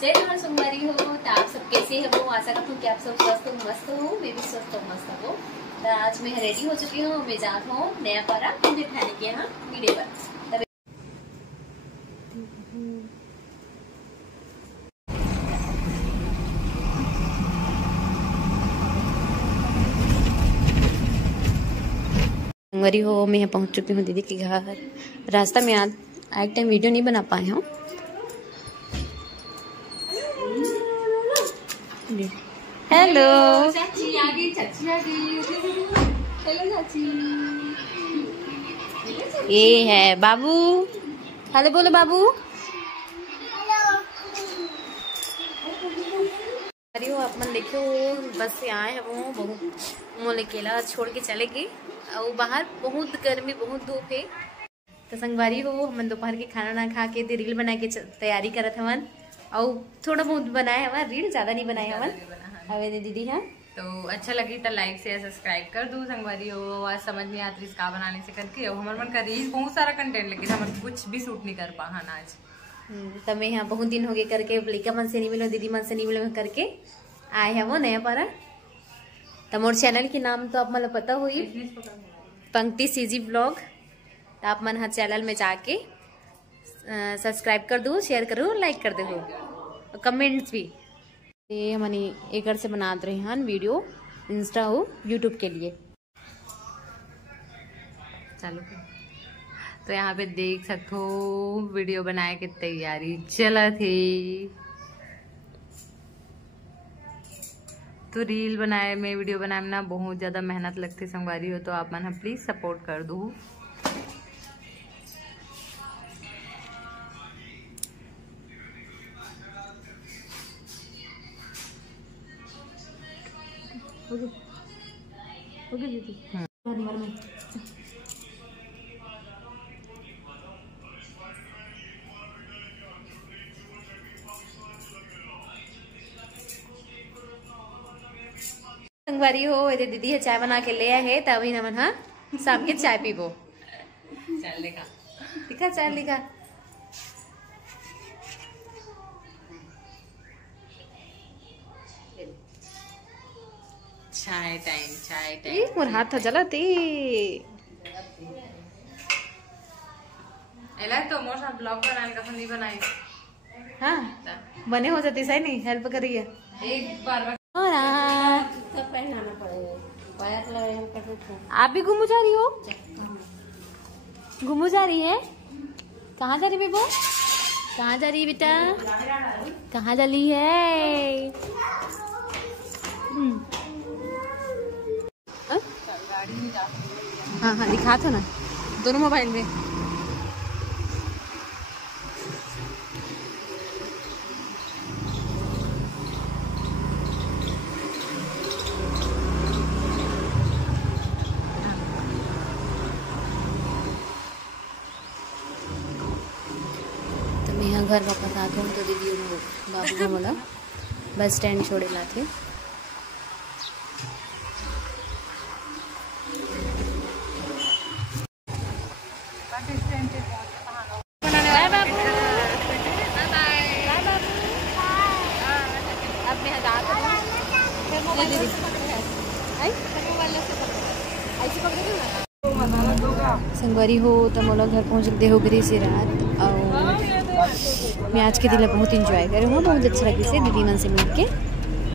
जय जवान सोमवारी हो। तो आप सब कैसे हो? आशा करती हूँ कि आप सब स्वस्थ हो, मस्त हो। मैं भी स्वस्थ हूँ, मस्त हो। तो आज मैं रेडी हो चुकी हूँ। मैं जा रहा हूँ नया पारा मुझे खाने के यहाँ वीडियो पर। सोमवारी हो, मैं यहाँ पहुँच चुकी हूँ दीदी के घर। रास्ता में आज एक टाइम वीडियो नहीं बना पाए हूँ। हेलो चाची आ गई, चाची आ गई। हेलो चाची। ये है बाबू। हेलो बोलो बाबू। अरे हो आप मन देखो बस से आए हैं वो बहुत मोले केला छोड़ के चले गए और बाहर बहुत गर्मी बहुत धूप है। तो संगवारी हो हम दोपहर के खाना ना खा के रील बना के तैयारी करत हवन और थोड़ा बहुत बनाए हवन रील, ज्यादा नहीं बनाए हवन। अवे दीदी हाँ तो अच्छा लगी तो लाइक शेयर सब्सक्राइब कर दो। संगवारी हो आज समझ में आती इसका बनाने से करके हमारे मन का रील बहुत सारा कंटेंट लेकिन हम कुछ भी शूट नहीं कर पा आज। तो मैं यहाँ बहुत दिन हो गए करके लड़का मन से नहीं मिलो, दीदी मन से नहीं मिलो करके आए हैं वो नया पारा। तो मोर चैनल के नाम तो आप मतलब पता हुई पंक्ति सीजी ब्लॉग। तो आप मन हर चैनल में जाके सब्सक्राइब कर दो, शेयर करो, लाइक कर दो और कमेंट्स भी। ये हमने एक से बना रहे हैं वीडियो इंस्टा हो यूट्यूब के लिए। चलो तो यहाँ पे देख सकते हो वीडियो बनाए की तैयारी चला थी। तो रील बनाए में वीडियो बनाए में ना बहुत ज्यादा मेहनत लगती संगवारी हो। तो आप मन प्लीज सपोर्ट कर दो। दीदी संगवारी हो ये दीदी है चाय बना के ले आए है तभी नमन हाँ शाम के चाय पीबो। चल लिखा लिखा चाय लिखा चाय टाइम मोर हाथ था जलती। एला तो मोर साथ ब्लॉग बनाने का नहीं बनाई। हाँ बने हो जाती सही नहीं हेल्प करिए एक बार पहनाना पड़ेगा। आप भी घूमू जा रही हो? घूमू जा रही है? कहाँ जा रही बेबो? कहाँ जा रही है बेटा? कहाँ जा रही है? हाँ हाँ दिखा था ना दोनों मोबाइल में। तो मैं यहाँ घर वापस आता हूँ तो दीदी बाबू का बोला बस स्टैंड छोड़े ला थे। संगवारी हो तो मोला घर पहुँच दे हो गई से रात और मैं आज के दिन बहुत इंजॉय कर रही हूँ। बहुत अच्छा लगी से दीदी मन से मिल के।